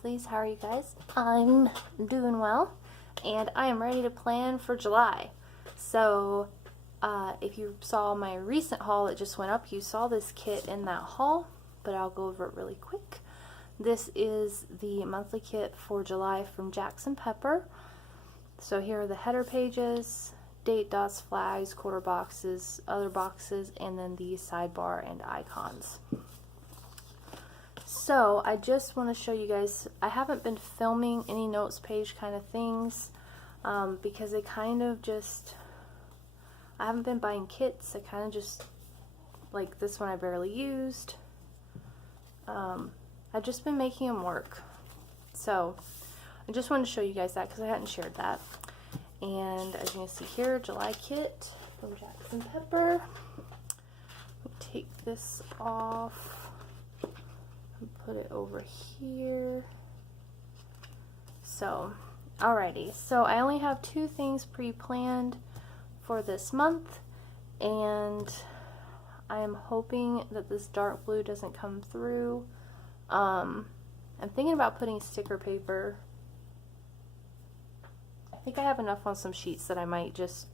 lovelies. How are you guys? I'm doing well, and I am ready to plan for July. So, if you saw my recent haul that just went up, you saw this kit in that haul, but I'll go over it really quick. This is the monthly kit for July from JaxandPepper. So here are the header pages, date, dots, flags, quarter boxes, other boxes, and then the sidebar and icons. So I just want to show you guys, I haven't been filming any notes page kind of things because they kind of just, I haven't been buying kits. I kind of just, like this one I barely used. I've just been making them work. So I just wanted to show you guys that because I hadn't shared that. And as you can see here, July kit from JaxandPepper. Take this off. Put it over here. So, alrighty. So I only have 2 things pre-planned for this month, and I am hoping that this dark blue doesn't come through. I'm thinking about putting sticker paper. I think I have enough on some sheets that I might just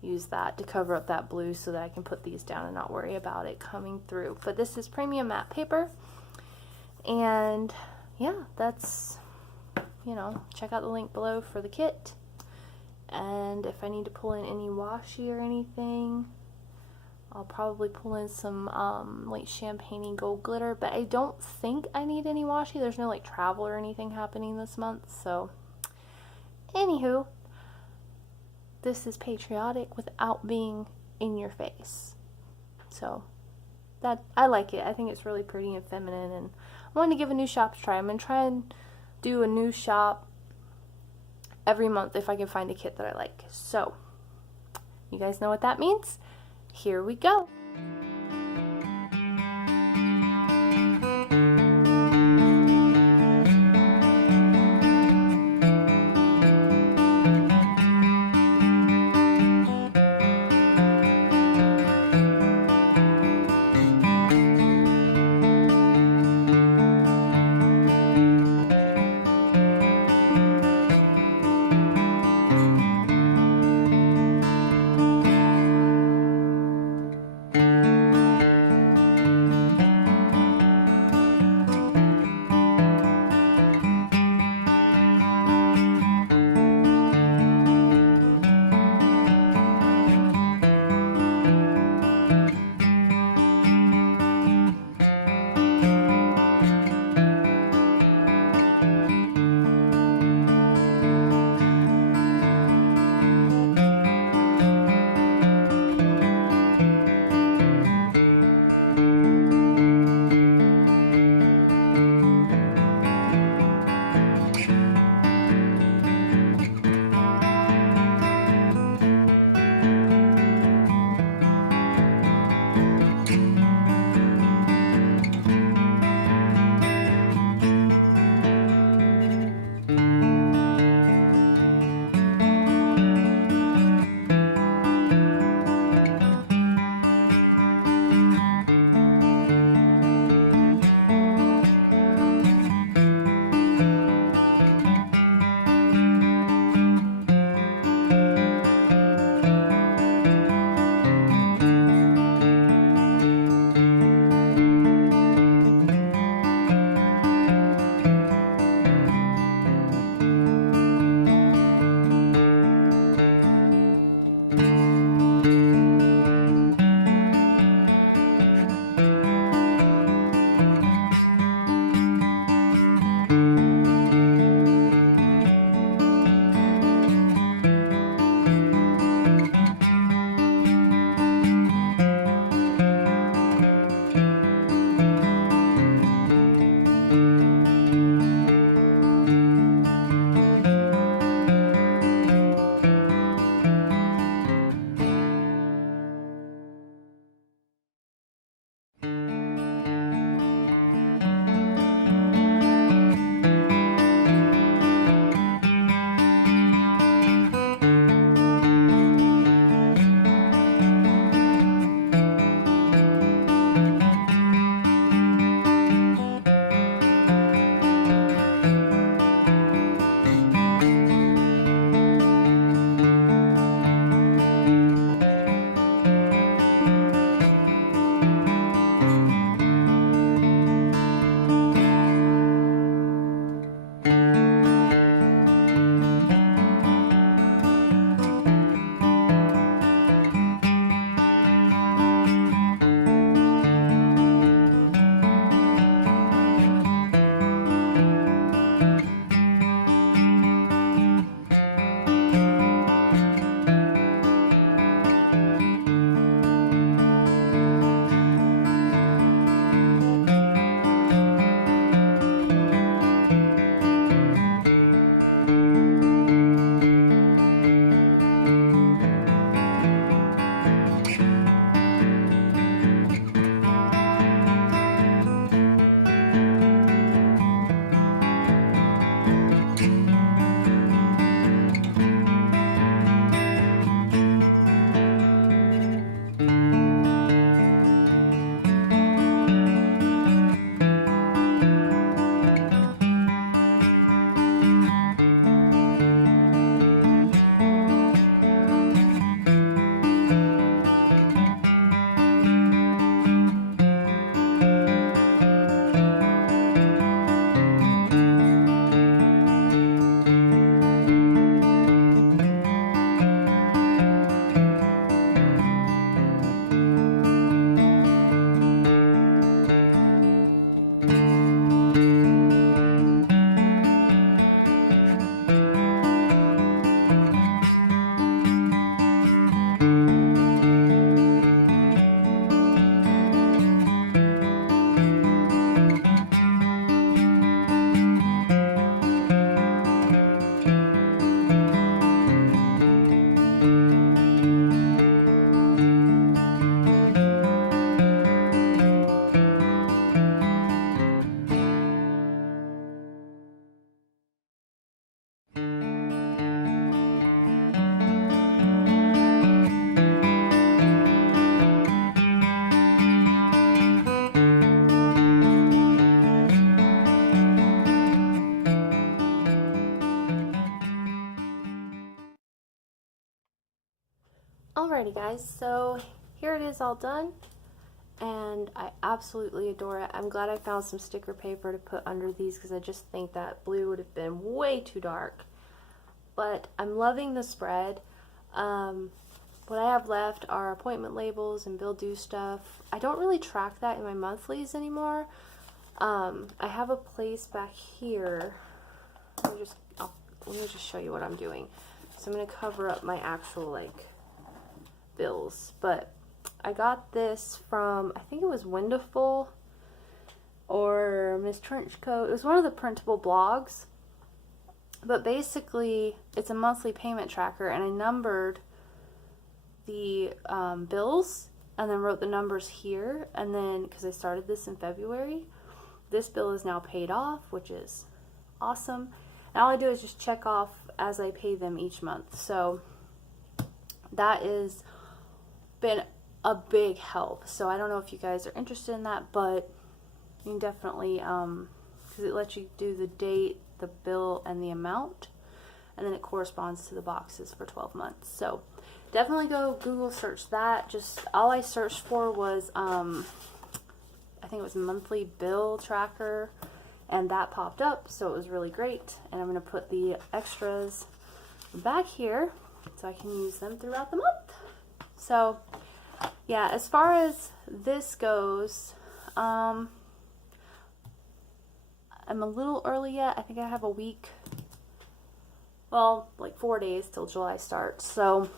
use that to cover up that blue so that I can put these down and not worry about it coming through. But this is premium matte paper. And yeah, that's, you know, check out the link below for the kit. And if I need to pull in any washi or anything, I'll probably pull in some like champagne gold glitter, but I don't think I need any washi. There's no like travel or anything happening this month. So anywho, this is patriotic without being in your face. So that, I like it. I think it's really pretty and feminine, and I wanted to give a new shop a try. I'm going to try and do a new shop every month if I can find a kit that I like. So, you guys know what that means? Here we go. Alrighty guys, so here it is all done, and I absolutely adore it. I'm glad I found some sticker paper to put under these because I just think that blue would have been way too dark. But I'm loving the spread. What I have left are appointment labels and bill due stuff. I don't really track that in my monthlies anymore. I have a place back here. Let me just show you what I'm doing. So I'm going to cover up my actual like bills, but I got this from, I think it was Wonderful or Miss Trenchcoat. It was one of the printable blogs, but basically it's a monthly payment tracker, and I numbered the bills and then wrote the numbers here, and then because I started this in February, this bill is now paid off, which is awesome. And all I do is just check off as I pay them each month. So that is been a big help. So I don't know if you guys are interested in that, but you can definitely, because it lets you do the date, the bill, and the amount, and then it corresponds to the boxes for 12 months. So definitely go Google search that. Just all I searched for was I think it was monthly bill tracker, and that popped up, so it was really great. And I'm going to put the extras back here so I can use them throughout the month. So yeah, as far as this goes, I'm a little early yet. I think I have a week, well, like 4 days till July starts. So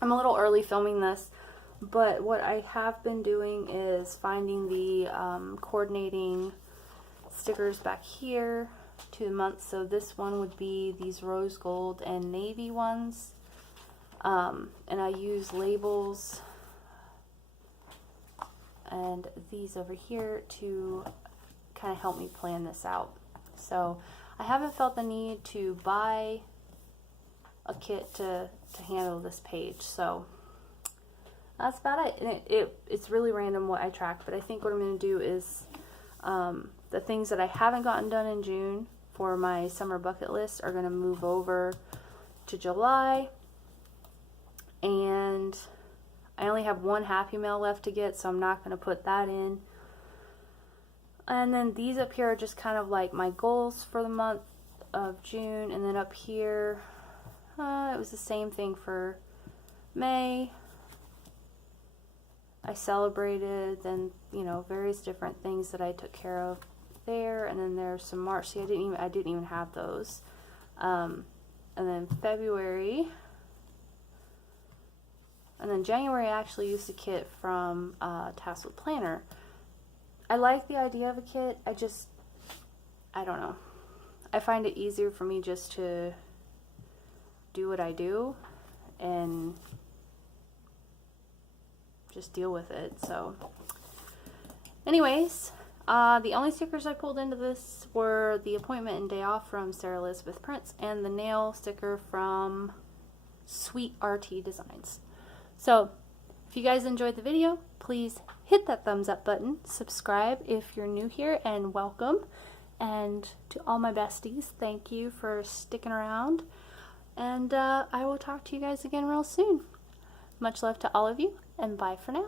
I'm a little early filming this, but what I have been doing is finding the coordinating stickers back here to the month. So this one would be these rose gold and navy ones. And I use labels and these over here to kind of help me plan this out. So I haven't felt the need to buy a kit to handle this page. So that's about it. And it's really random what I track, but I think what I'm going to do is the things that I haven't gotten done in June for my summer bucket list are going to move over to July. And I only have one Happy Mail left to get, so I'm not going to put that in. And then these up here are just kind of like my goals for the month of June. And then up here, it was the same thing for May. I celebrated, then, you know, various different things that I took care of there. And then there's some March. See, I didn't even have those. And then February. And then January, I actually used a kit from Tasseled Planner. I like the idea of a kit. I don't know. I find it easier for me just to do what I do and just deal with it. So anyways, the only stickers I pulled into this were the appointment and day off from Sarah Elizabeth Prince and the nail sticker from Sweet RT Designs. So if you guys enjoyed the video, please hit that thumbs up button, subscribe if you're new here, and welcome. And to all my besties, thank you for sticking around. And I will talk to you guys again real soon. Much love to all of you, and bye for now.